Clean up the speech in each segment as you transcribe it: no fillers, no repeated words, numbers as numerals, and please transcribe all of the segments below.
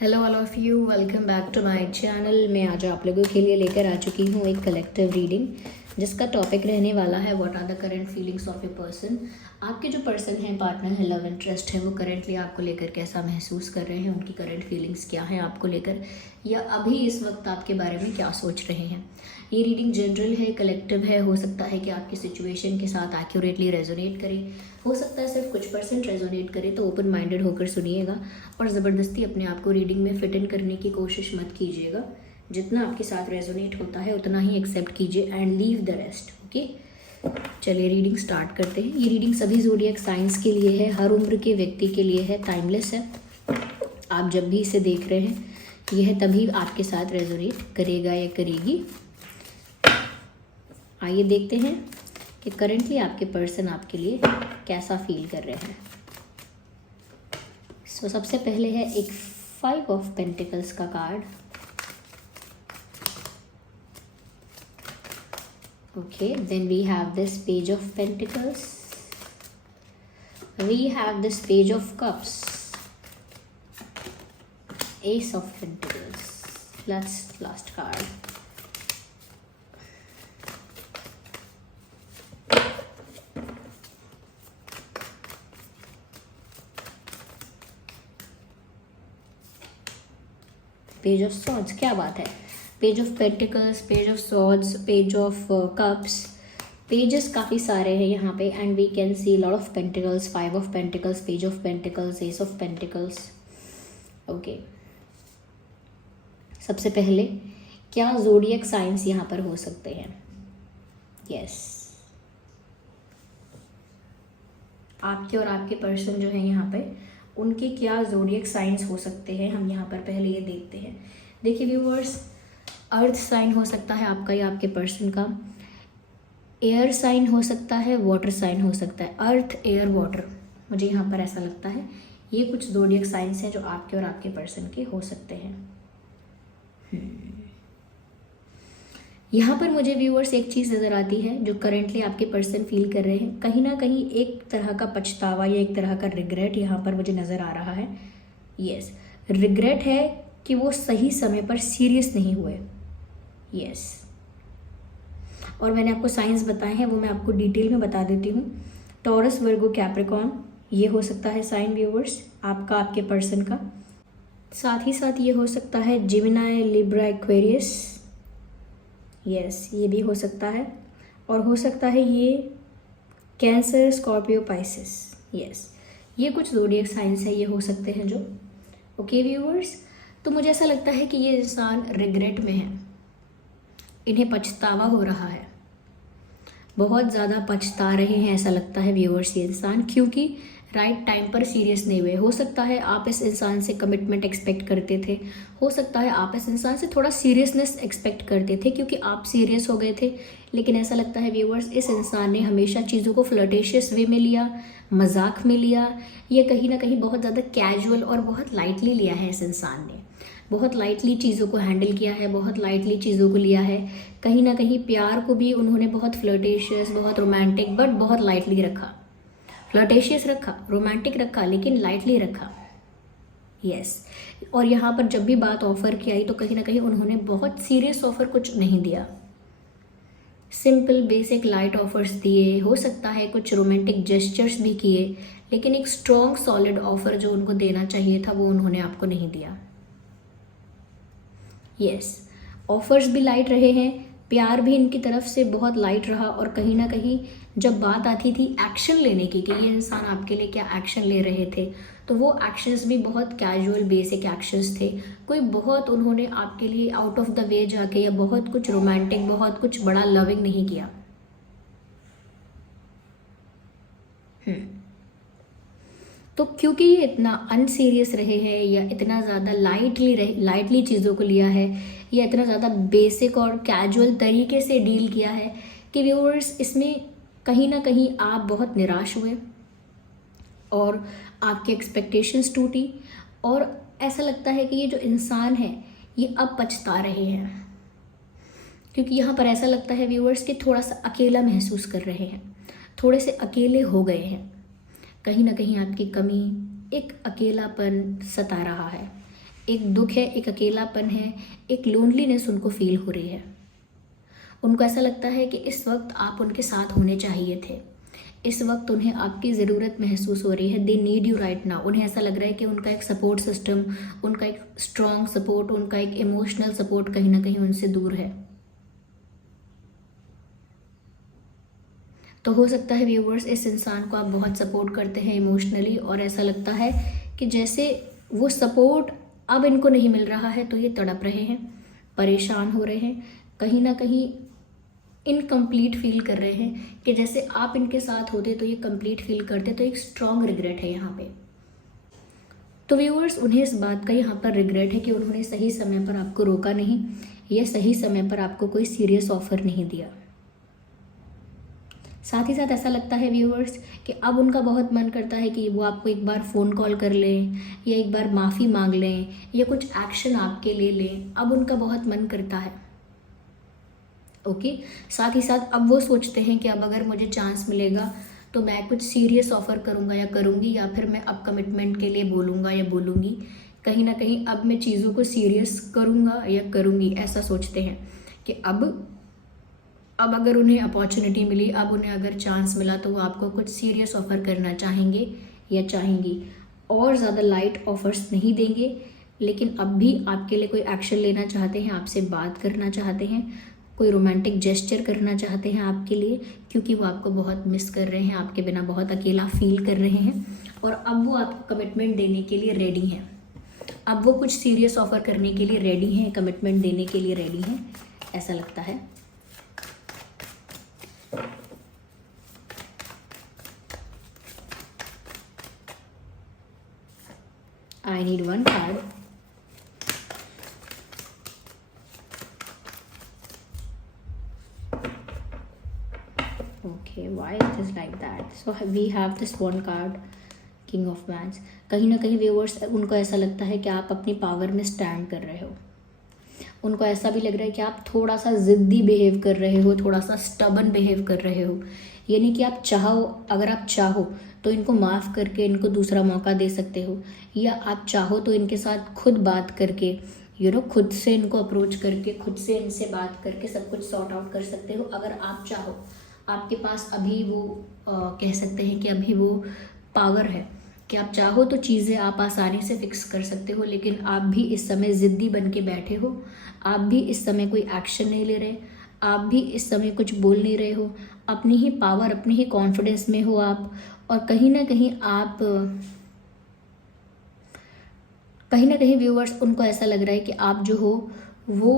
Hello all of you, welcome back to my channel. मैं आज आप लोगों के लिए लेकर आ चुकी हूँ एक कलेक्टिव रीडिंग जिसका टॉपिक रहने वाला है what are the current feelings of a person. आपके जो पर्सन है, पार्टनर है, लव इंटरेस्ट है, वो करंटली आपको लेकर कैसा महसूस कर रहे हैं, उनकी करंट फीलिंग्स क्या हैं आपको लेकर, या अभी इस वक्त आपके बारे में क्या सोच रहे हैं। ये रीडिंग जनरल है, कलेक्टिव है। हो सकता है कि आपकी सिचुएशन के साथ एक्यूरेटली रेजोनेट करे, हो सकता है सिर्फ कुछ परसेंट रेजोनेट करे। तो ओपन माइंडेड होकर सुनिएगा और ज़बरदस्ती अपने आप को रीडिंग में फिट इन करने की कोशिश मत कीजिएगा। जितना आपके साथ रेजोनेट होता है उतना ही एक्सेप्ट कीजिए and leave the rest. Okay, चलिए रीडिंग स्टार्ट करते हैं। ये रीडिंग सभी ज़ोडिएक साइंस के लिए है, हर उम्र के व्यक्ति के लिए है, टाइमलेस है। आप जब भी इसे देख रहे हैं यह तभी आपके साथ रेजोनेट करेगा या करेगी। आइए देखते हैं कि करंटली आपके पर्सन आपके लिए कैसा फील कर रहे हैं। सबसे पहले है एक 5 ऑफ पेंटिकल्स का card. Okay, then we have this page of pentacles, we have this page of cups, ace of pentacles, last card, page of swords. क्या बात है, page of pentacles, page of swords, page of cups. Pages काफ़ी सारे हैं यहाँ पे and we can see lot of pentacles, 5 of pentacles, page of pentacles, ace of pentacles. Okay, सबसे पहले क्या ज़ोडिएक साइंस यहाँ पर हो सकते हैं? यस, आपके और आपके पर्सन जो है यहाँ पे, उनके क्या ज़ोडिएक साइंस हो सकते हैं, हम यहाँ पर पहले ये देखते हैं। देखिए व्यूअर्स, अर्थ साइन हो सकता है आपका या आपके पर्सन का, एयर साइन हो सकता है, वाटर साइन हो सकता है। अर्थ, एयर, वाटर, मुझे यहाँ पर ऐसा लगता है ये कुछ ज़ोडिएक साइंस हैं जो आपके और आपके पर्सन के हो सकते हैं। यहाँ पर मुझे व्यूअर्स एक चीज़ नज़र आती है जो करंटली आपके पर्सन फील कर रहे हैं, कहीं ना कहीं एक तरह का पछतावा या एक तरह का रिग्रेट यहाँ पर मुझे नज़र आ रहा है। यस, रिग्रेट है कि वो सही समय पर सीरियस नहीं हुए। यस, और मैंने आपको साइंस बताए हैं, वो मैं आपको डिटेल में बता देती हूँ। टॉरस, वर्गो, कैप्रिकॉर्न, ये हो सकता है साइन व्यूअर्स आपका, आपके पर्सन का। साथ ही साथ ये हो सकता है जेमिनी, लिब्रा, एक्वेरियस। यस, ये भी हो सकता है। और हो सकता है ये कैंसर, स्कॉर्पियो, पाइसिस। यस, ये कुछ ज़ोडिएक साइंस है, ये हो सकते हैं जो। ओके व्यूअर्स, तो मुझे ऐसा लगता है कि ये इंसान रिग्रेट में है, इन्हें पछतावा हो रहा है, बहुत ज़्यादा पछता रहे हैं ऐसा लगता है व्यूअर्स ये इंसान, क्योंकि राइट टाइम पर सीरियस नहीं हुए। हो सकता है आप इस इंसान से कमिटमेंट एक्सपेक्ट करते थे, हो सकता है आप इस इंसान से थोड़ा सीरियसनेस एक्सपेक्ट करते थे क्योंकि आप सीरियस हो गए थे। लेकिन ऐसा लगता है व्यूअर्स इस इंसान ने हमेशा चीज़ों को फ्लर्टेशियस वे में लिया, मजाक में लिया, या कहीं ना कहीं बहुत ज़्यादा कैजुअल और बहुत लाइटली लिया है। इस इंसान ने बहुत लाइटली चीज़ों को हैंडल किया है, बहुत लाइटली चीज़ों को लिया है। कहीं ना कहीं प्यार को भी उन्होंने बहुत फ्लर्टेशियस, बहुत रोमांटिक, बट बहुत लाइटली रखा। फ्लर्टेशियस रखा, रोमांटिक रखा, लेकिन लाइटली रखा। यस, और यहाँ पर जब भी बात ऑफर की आई तो कहीं ना कहीं उन्होंने बहुत सीरियस ऑफर कुछ नहीं दिया, सिंपल बेसिक लाइट ऑफर्स दिए। हो सकता है कुछ रोमांटिक जेस्चर्स भी किए, लेकिन एक स्ट्रॉन्ग सॉलिड ऑफर जो उनको देना चाहिए था वो उन्होंने आपको नहीं दिया। यस, ऑफर्स भी लाइट रहे हैं, प्यार भी इनकी तरफ से बहुत लाइट रहा, और कहीं ना कहीं जब बात आती थी एक्शन लेने की कि ये इंसान आपके लिए क्या एक्शन ले रहे थे, तो वो एक्शंस भी बहुत कैजुअल बेसिक एक्शंस थे। कोई बहुत उन्होंने आपके लिए आउट ऑफ द वे जाके या बहुत कुछ रोमांटिक, बहुत कुछ बड़ा लविंग नहीं किया। तो क्योंकि ये इतना अनसीरियस रहे हैं या इतना ज़्यादा लाइटली चीज़ों को लिया है, या इतना ज़्यादा बेसिक और कैजुअल तरीके से डील किया है कि व्यूअर्स इसमें कहीं ना कहीं आप बहुत निराश हुए और आपकी एक्सपेक्टेशंस टूटी, और ऐसा लगता है कि ये जो इंसान है ये अब पछता रहे हैं, क्योंकि यहाँ पर ऐसा लगता है व्यूअर्स कि थोड़ा सा अकेला महसूस कर रहे हैं, थोड़े से अकेले हो गए हैं। कहीं ना कहीं आपकी कमी, एक अकेलापन सता रहा है, एक दुख है, एक अकेलापन है, एक लोनलीनेस उनको फील हो रही है। उनको ऐसा लगता है कि इस वक्त आप उनके साथ होने चाहिए थे, इस वक्त उन्हें आपकी ज़रूरत महसूस हो रही है। They need you right now. उन्हें ऐसा लग रहा है कि उनका एक सपोर्ट सिस्टम, उनका एक स्ट्रॉन्ग सपोर्ट, उनका एक इमोशनल सपोर्ट कहीं ना कहीं उनसे दूर है। तो हो सकता है व्यूवर्स, इस इंसान को आप बहुत सपोर्ट करते हैं इमोशनली, और ऐसा लगता है कि जैसे वो सपोर्ट अब इनको नहीं मिल रहा है, तो ये तड़प रहे हैं, परेशान हो रहे हैं, कहीं ना कहीं इनकम्प्लीट फील कर रहे हैं कि जैसे आप इनके साथ होते तो ये कंप्लीट फील करते। तो एक स्ट्रॉन्ग रिग्रेट है यहाँ पे। तो व्यूअर्स, उन्हें इस बात का यहाँ पर रिग्रेट है कि उन्होंने सही समय पर आपको रोका नहीं, या सही समय पर आपको कोई सीरियस ऑफर नहीं दिया। साथ ही साथ ऐसा लगता है व्यूअर्स कि अब उनका बहुत मन करता है कि वो आपको एक बार फ़ोन कॉल कर लें, या एक बार माफ़ी मांग लें, या कुछ एक्शन आपके ले लें। अब उनका बहुत मन करता है। ओके, साथ ही साथ अब वो सोचते हैं कि अब अगर मुझे चांस मिलेगा तो मैं कुछ सीरियस ऑफर करूँगा या करूँगी, या फिर मैं अब कमिटमेंट के लिए बोलूँगा या बोलूँगी। कहीं ना कहीं अब मैं चीज़ों को सीरियस करूँगा या करूँगी, ऐसा सोचते हैं कि अब अगर उन्हें अपॉर्चुनिटी मिली, अब उन्हें अगर चांस मिला, तो वो आपको कुछ सीरियस ऑफ़र करना चाहेंगे या चाहेंगी। और ज़्यादा लाइट ऑफर्स नहीं देंगे, लेकिन अब भी आपके लिए कोई एक्शन लेना चाहते हैं, आपसे बात करना चाहते हैं, कोई रोमांटिक जेस्चर करना चाहते हैं आपके लिए, क्योंकि वो आपको बहुत मिस कर रहे हैं, आपके बिना बहुत अकेला फील कर रहे हैं। और अब वो आपको कमिटमेंट देने के लिए रेडी हैं। अब वो कुछ सीरियस ऑफ़र करने के लिए रेडी हैं, कमिटमेंट देने के लिए रेडी हैं, ऐसा लगता है। I need one card. Okay, why it is like that? So we have this one card, King of Wands. कहीं ना कहीं व्यूअर्स, उनको ऐसा लगता है कि आप अपनी पावर में स्टैंड कर रहे हो। उनको ऐसा भी लग रहा है कि आप थोड़ा सा ज़िद्दी बिहेव कर रहे हो, थोड़ा सा स्टबन बिहेव कर रहे हो। यानी कि आप चाहो, अगर आप चाहो तो इनको माफ़ करके इनको दूसरा मौका दे सकते हो, या आप चाहो तो इनके साथ खुद बात करके, खुद से इनको अप्रोच करके, खुद से इनसे बात करके सब कुछ सॉर्ट आउट कर सकते हो। अगर आप चाहो, आपके पास अभी वो कह सकते हैं कि अभी वो पावर है कि आप चाहो तो चीज़ें आप आसानी से फिक्स कर सकते हो। लेकिन आप भी इस समय ज़िद्दी बन के बैठे हो, आप भी इस समय कोई एक्शन नहीं ले रहे, आप भी इस समय कुछ बोल नहीं रहे हो, अपनी ही पावर, अपनी ही कॉन्फिडेंस में हो आप। और कहीं ना कहीं व्यूअर्स, उनको ऐसा लग रहा है कि आप जो हो वो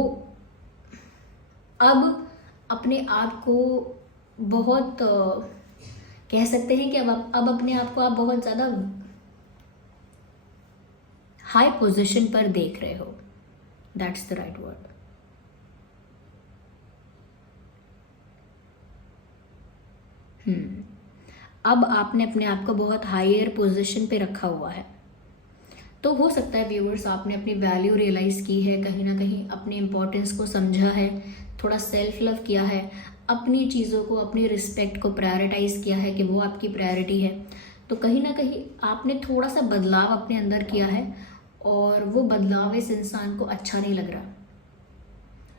अब अपने आप को बहुत कह सकते हैं कि अब अपने आप को आप बहुत ज़्यादा हाई पोजीशन पर देख रहे हो। That's the right word. अब आपने अपने आप को बहुत हायर पोजीशन पे रखा हुआ है। तो हो सकता है व्यूअर्स, आपने अपनी वैल्यू रियलाइज़ की है, कहीं ना कहीं अपनी इम्पोर्टेंस को समझा है, थोड़ा सेल्फ लव किया है, अपनी चीज़ों को, अपनी रिस्पेक्ट को प्रायोरिटाइज़ किया है कि वो आपकी प्रायोरिटी है। तो कहीं ना कहीं आपने थोड़ा सा बदलाव अपने अंदर किया है, और वो बदलाव इस इंसान को अच्छा नहीं लग रहा।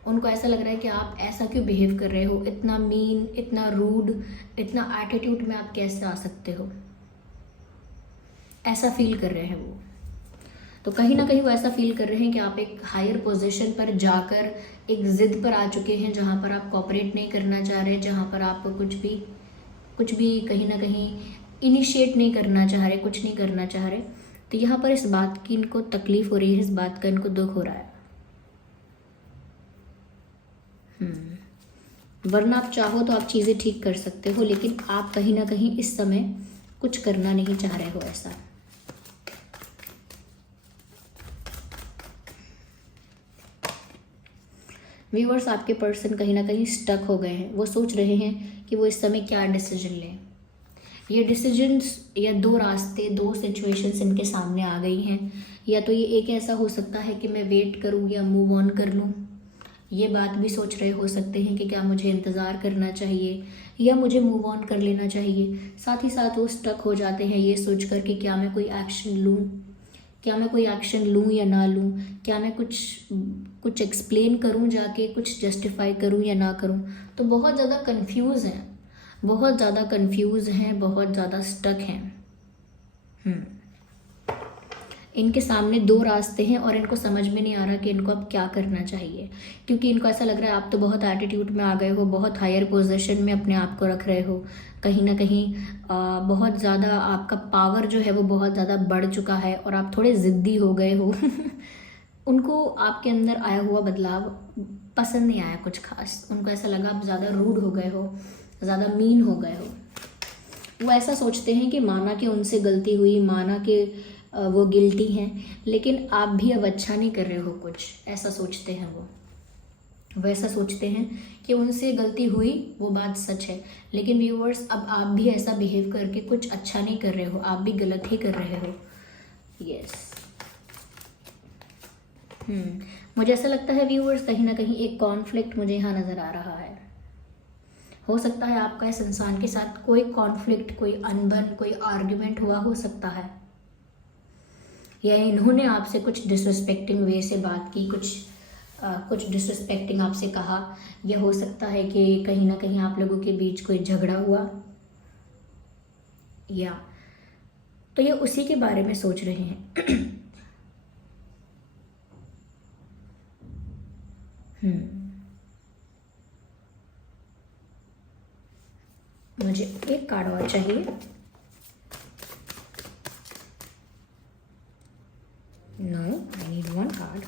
उनको ऐसा लग रहा है कि आप ऐसा क्यों बिहेव कर रहे हो, इतना मीन, इतना रूड, इतना एटीट्यूड में आप कैसे आ सकते हो, ऐसा फील कर रहे हैं वो। तो कहीं ना कहीं वो ऐसा फील कर रहे हैं कि आप एक हायर पोजीशन पर जाकर एक ज़िद पर आ चुके हैं, जहाँ पर आप कोऑपरेट नहीं करना चाह रहे, जहाँ पर आप कुछ भी कहीं ना कहीं इनिशिएट नहीं करना चाह रहे, कुछ नहीं करना चाह रहे। तो यहाँ पर इस बात की इनको तकलीफ हो रही है, इस बात का इनको दुख हो रहा है। वरना आप चाहो तो आप चीज़ें ठीक कर सकते हो, लेकिन आप कहीं ना कहीं इस समय कुछ करना नहीं चाह रहे हो ऐसा। व्यूअर्स, आपके पर्सन कहीं ना कहीं स्टक हो गए हैं। वो सोच रहे हैं कि वो इस समय क्या डिसीजन लें। ये डिसीजंस या दो रास्ते, दो सिचुएशंस इनके सामने आ गई हैं। या तो ये एक ऐसा हो सकता है कि मैं वेट करूँ या मूव ऑन कर लूँ। ये बात भी सोच रहे हो सकते हैं कि क्या मुझे इंतज़ार करना चाहिए या मुझे मूव ऑन कर लेना चाहिए। साथ ही साथ वो स्टक हो जाते हैं ये सोच कर कि क्या मैं कोई एक्शन लूँ क्या मैं कोई एक्शन लूँ या ना लूँ, क्या मैं कुछ एक्सप्लेन करूँ जाके, कुछ जस्टिफाई करूँ या ना करूँ। तो बहुत ज़्यादा कंफ्यूज हैं, बहुत ज़्यादा कंफ्यूज हैं, बहुत ज़्यादा स्टक हैं। इनके सामने दो रास्ते हैं और इनको समझ में नहीं आ रहा कि इनको अब क्या करना चाहिए, क्योंकि इनको ऐसा लग रहा है आप तो बहुत एटीट्यूड में आ गए हो, बहुत हायर पोजीशन में अपने आप को रख रहे हो, कहीं ना कहीं बहुत ज़्यादा आपका पावर जो है वो बहुत ज़्यादा बढ़ चुका है और आप थोड़े ज़िद्दी हो गए हो। उनको आपके अंदर आया हुआ बदलाव पसंद नहीं आया कुछ खास, उनको ऐसा लगा आप ज़्यादा रूड हो गए हो, ज़्यादा मीन हो गए हो। वो ऐसा सोचते हैं कि माना कि उनसे गलती हुई, माना कि वो गिल्टी हैं, लेकिन आप भी अब अच्छा नहीं कर रहे हो कुछ, ऐसा सोचते हैं वो ऐसा सोचते हैं कि उनसे गलती हुई, वो बात सच है, लेकिन व्यूअर्स अब आप भी ऐसा बिहेव करके कुछ अच्छा नहीं कर रहे हो, आप भी गलत ही कर रहे हो। यस मुझे ऐसा लगता है व्यूअर्स कहीं ना कहीं एक कॉन्फ्लिक्ट मुझे यहाँ नज़र आ रहा है। हो सकता है आपका इस इंसान के साथ कोई कॉन्फ्लिक्ट, कोई अनबन, कोई आर्ग्यूमेंट हुआ हो सकता है, या इन्होंने आपसे कुछ डिसरिस्पेक्टिंग वे से बात की, कुछ डिसरिस्पेक्टिंग आपसे कहा, या हो सकता है कि कहीं ना कहीं आप लोगों के बीच कोई झगड़ा हुआ, या तो ये उसी के बारे में सोच रहे हैं। मुझे एक कार्ड और चाहिए। No, I need one card.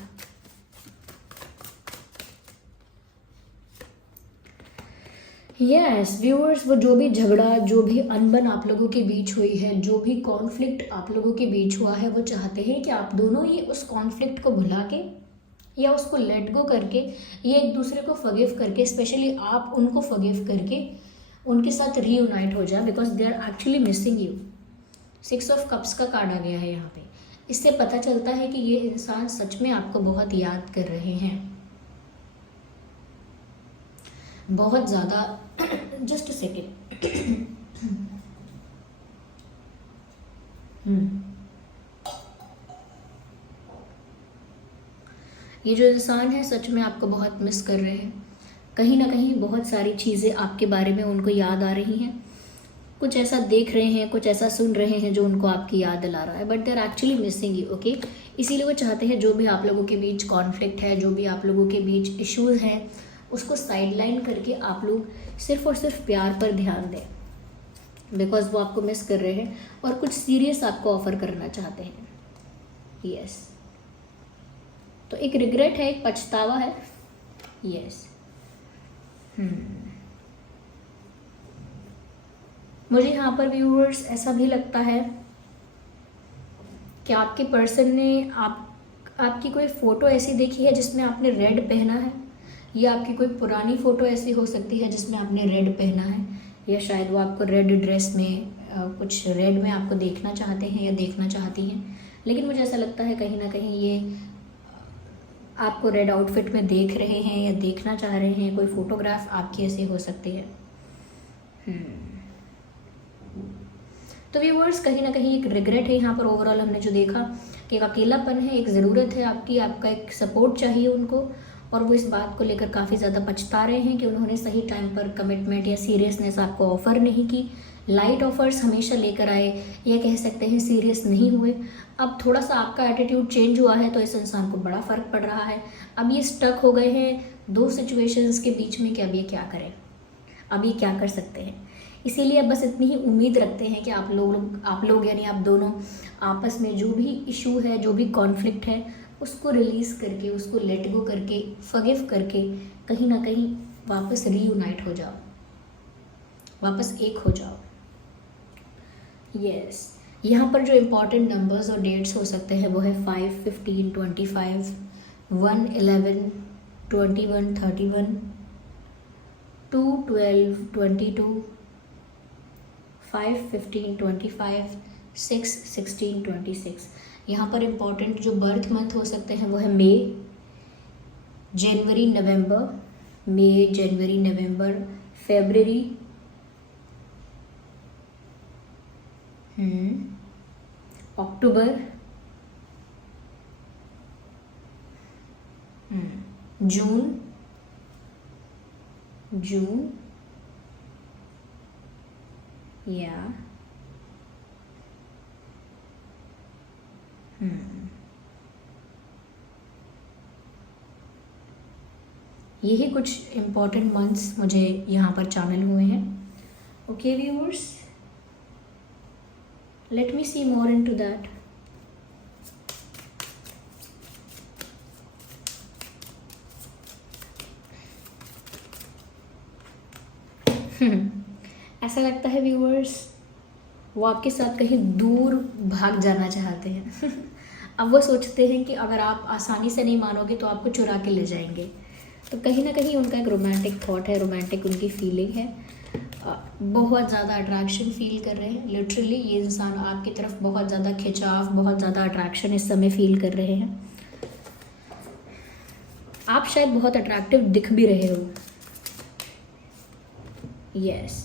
Yes viewers, वो जो भी झगड़ा, जो भी अनबन आप लोगों के बीच हुई है, जो भी कॉन्फ्लिक्ट आप लोगों के बीच हुआ है, वो चाहते हैं कि आप दोनों ही उस कॉन्फ्लिक्ट को भुला के या उसको लेट गो करके या एक दूसरे को फॉरगिव करके, स्पेशली आप उनको फॉरगिव करके उनके साथ रीयूनाइट हो जाए, because they are actually missing you. 6 of cups का कार्ड आ गया है यहाँ पे। इससे पता चलता है कि ये इंसान सच में आपको बहुत याद कर रहे हैं, बहुत ज़्यादा। Just second. ये जो इंसान है सच में आपको बहुत मिस कर रहे हैं, कहीं ना कहीं बहुत सारी चीज़ें आपके बारे में उनको याद आ रही हैं, कुछ ऐसा देख रहे हैं, कुछ ऐसा सुन रहे हैं जो उनको आपकी याद दिला रहा है, but they are actually missing you. Okay, इसीलिए वो चाहते हैं जो भी आप लोगों के बीच कॉन्फ्लिक्ट है, जो भी आप लोगों के बीच इश्यूज़ हैं, उसको साइडलाइन करके आप लोग सिर्फ और सिर्फ प्यार पर ध्यान दें, बिकॉज वो आपको मिस कर रहे हैं और कुछ सीरियस आपको ऑफर करना चाहते हैं। यस तो एक रिग्रेट है, एक पछतावा है। यस मुझे यहाँ पर व्यूअर्स ऐसा भी लगता है कि आपके पर्सन ने आपकी कोई फ़ोटो ऐसी देखी है जिसमें आपने रेड पहना है, या आपकी कोई पुरानी फ़ोटो ऐसी हो सकती है जिसमें आपने रेड पहना है, या शायद वो आपको रेड ड्रेस में कुछ रेड में आपको देखना चाहते हैं या देखना चाहती हैं। लेकिन मुझे ऐसा लगता है कहीं ना कहीं ये आपको रेड आउटफिट में देख रहे हैं या देखना चाह रहे हैं, कोई फ़ोटोग्राफ आपकी ऐसी हो सकती है। तो व्यूअर्स कहीं ना कहीं एक रिग्रेट है यहाँ पर। ओवरऑल हमने जो देखा कि एक अकेलापन है, एक ज़रूरत है आपका एक सपोर्ट चाहिए उनको, और वो इस बात को लेकर काफ़ी ज़्यादा पछता रहे हैं कि उन्होंने सही टाइम पर कमिटमेंट या सीरियसनेस आपको ऑफ़र नहीं की। लाइट ऑफर्स हमेशा लेकर आए, या कह सकते हैं सीरियस नहीं हुए। अब थोड़ा सा आपका एटीट्यूड चेंज हुआ है तो इस इंसान को बड़ा फ़र्क पड़ रहा है। अब ये स्टक हो गए हैं दो सिचुएशंस के बीच में कि अब ये क्या करें, अब ये क्या कर सकते हैं। इसीलिए बस इतनी ही उम्मीद रखते हैं कि आप लोग यानी आप दोनों आपस में जो भी इशू है, जो भी कॉन्फ्लिक्ट है, उसको रिलीज़ करके, उसको लेट गो करके, फॉरगिव करके कहीं ना कहीं वापस रीयूनाइट हो जाओ, वापस एक हो जाओ। यस यहाँ पर जो इम्पॉर्टेंट नंबर्स और डेट्स हो सकते हैं वो है 5, 15, 25, 1, 11, 21, 31, 2, 12, 22, 5, 15, 25, 6, 16, 26। यहाँ पर इम्पॉर्टेंट जो बर्थ मंथ हो सकते हैं वो है मई, जनवरी, नवंबर, मई, जनवरी, नवंबर, फरवरी, अक्टूबर, जून, जून या यही कुछ इम्पोर्टेंट मंथ्स मुझे यहाँ पर चैनल हुए हैं. Okay viewers, let me see more into that. ऐसा लगता है व्यूअर्स वो आपके साथ कहीं दूर भाग जाना चाहते हैं. अब वो सोचते हैं कि अगर आप आसानी से नहीं मानोगे तो आपको चुरा के ले जाएंगे. तो कहीं ना कहीं उनका एक रोमांटिक थॉट है, रोमांटिक उनकी फीलिंग है. बहुत ज़्यादा अट्रैक्शन फील कर रहे हैं. लिटरली ये इंसान आपकी तरफ बहुत ज़्यादा खिंचाव, बहुत ज़्यादा अट्रैक्शन इस समय फील कर रहे हैं. आप शायद बहुत अट्रैक्टिव दिख भी रहे हो. यस.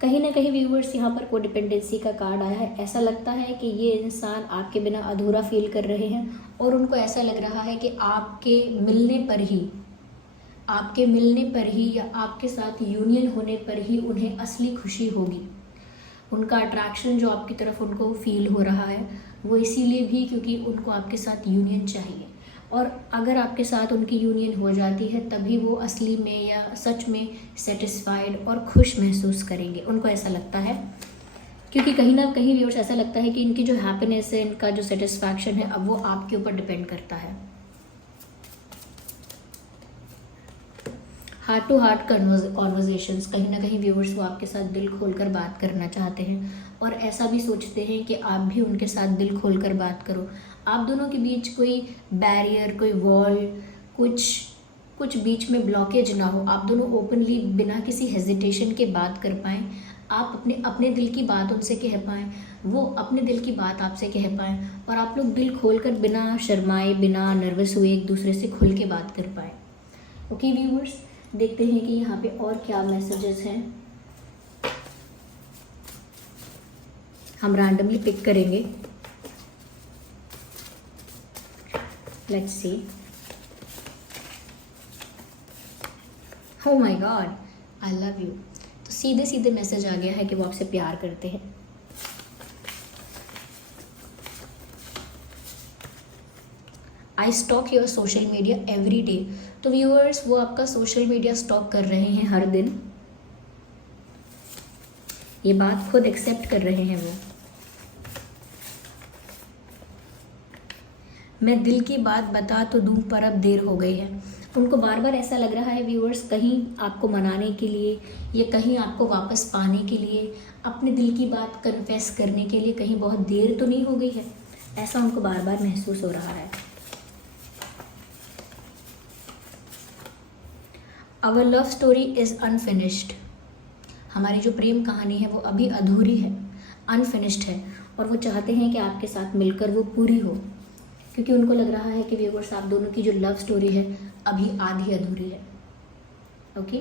कहीं ना कहीं व्यूवर्स यहाँ पर कोडिपेंडेंसी का कार्ड आया है. ऐसा लगता है कि ये इंसान आपके बिना अधूरा फील कर रहे हैं और उनको ऐसा लग रहा है कि आपके मिलने पर ही या आपके साथ यूनियन होने पर ही उन्हें असली खुशी होगी. उनका अट्रैक्शन जो आपकी तरफ उनको फील हो रहा है वो इसीलिए भी क्योंकि उनको आपके साथ यूनियन चाहिए. और अगर आपके साथ उनकी यूनियन हो जाती है तभी वो असली में या सच में सेटिस्फाइड और खुश महसूस करेंगे. उनको ऐसा लगता है क्योंकि कहीं ना कहीं व्यूअर्स ऐसा लगता है कि इनकी जो हैप्पीनेस है, इनका जो सेटिस्फैक्शन है, अब वो आपके ऊपर डिपेंड करता है. हार्ट टू हार्ट कॉन्वर्जेशंस, कहीं ना कहीं व्यूअर्स वो आपके साथ दिल खोलकर बात करना चाहते हैं और ऐसा भी सोचते हैं कि आप भी उनके साथ दिल खोलकर बात करो. आप दोनों के बीच कोई बैरियर, कोई वॉल, कुछ बीच में ब्लॉकेज ना हो. आप दोनों ओपनली बिना किसी हेजिटेशन के बात कर पाएँ. आप अपने दिल की बात उनसे कह पाएँ, वो अपने दिल की बात आपसे कह पाएँ और आप लोग दिल खोलकर बिना शर्माए, बिना नर्वस हुए एक दूसरे से खुल के बात कर पाएँ. ओके व्यूअर्स, देखते हैं कि यहाँ पे और क्या मैसेजेस हैं. हम रैंडमली पिक करेंगे. Let's see. Oh my God, I love you. तो सीधे सीधे मैसेज आ गया है कि वो आपसे प्यार करते हैं. I stalk your social media every day. तो व्यूअर्स वो आपका सोशल मीडिया स्टॉक कर रहे हैं हर दिन. ये बात खुद एक्सेप्ट कर रहे हैं वो. मैं दिल की बात बता तो दूं पर अब देर हो गई है. उनको बार बार ऐसा लग रहा है व्यूअर्स, कहीं आपको मनाने के लिए या कहीं आपको वापस पाने के लिए, अपने दिल की बात कन्फेस करने के लिए कहीं बहुत देर तो नहीं हो गई है. ऐसा उनको बार बार महसूस हो रहा है. Our love story is unfinished. हमारी जो प्रेम कहानी है वो अभी अधूरी है, अनफिनिश्ड है और वो चाहते हैं कि आपके साथ मिलकर वो पूरी हो. क्योंकि उनको लग रहा है कि व्यूअर्स आप दोनों की जो लव स्टोरी है अभी आधी अधूरी है. Okay,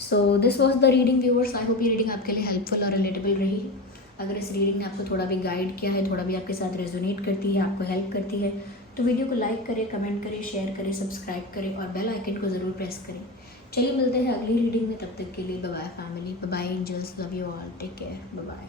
so this was the reading viewers. I hope ये रीडिंग आपके लिए हेल्पफुल और रिलेटेबल रही. अगर इस रीडिंग ने आपको थोड़ा भी गाइड किया है, थोड़ा भी आपके साथ रेजोनेट करती है, आपको हेल्प करती है, तो वीडियो को लाइक करें, कमेंट करें, शेयर करें, सब्सक्राइब करें और बेल आइकन को ज़रूर प्रेस करें. चलिए मिलते हैं अगली रीडिंग में. तब तक के लिए bye bye family, bye bye angels, love you all, take care, bye bye.